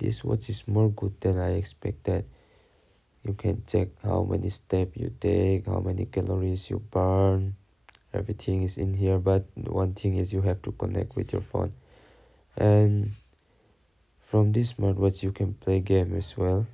This watch is more good than I expected. You can check how many steps you take, how many calories you burn. Everything is in here, but one thing is you have to connect with your phone. And from this smartwatch you can play game as well.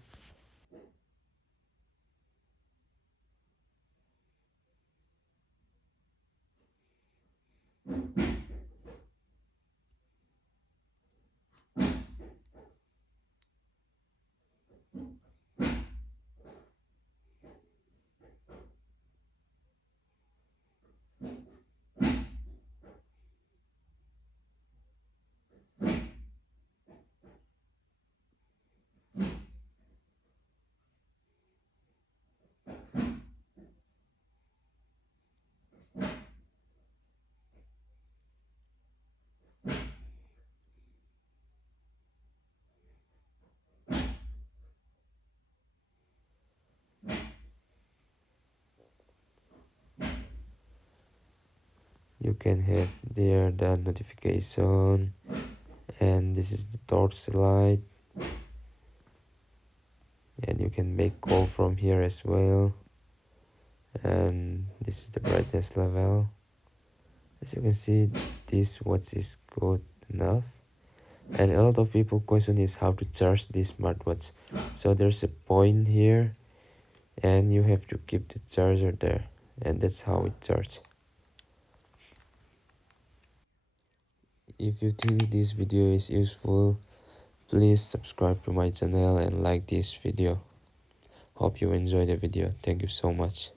You can have there the notification, and this is the torch light, and you can make call from here as well. And this is the brightness level. As you can see, this watch is good enough. And a lot of people question is how to charge this smartwatch. So there's a point here, and you have to keep the charger there, and that's how it charges. If you think this video is useful, please subscribe to my channel and like this video. Hope you enjoy the video. Thank you so much.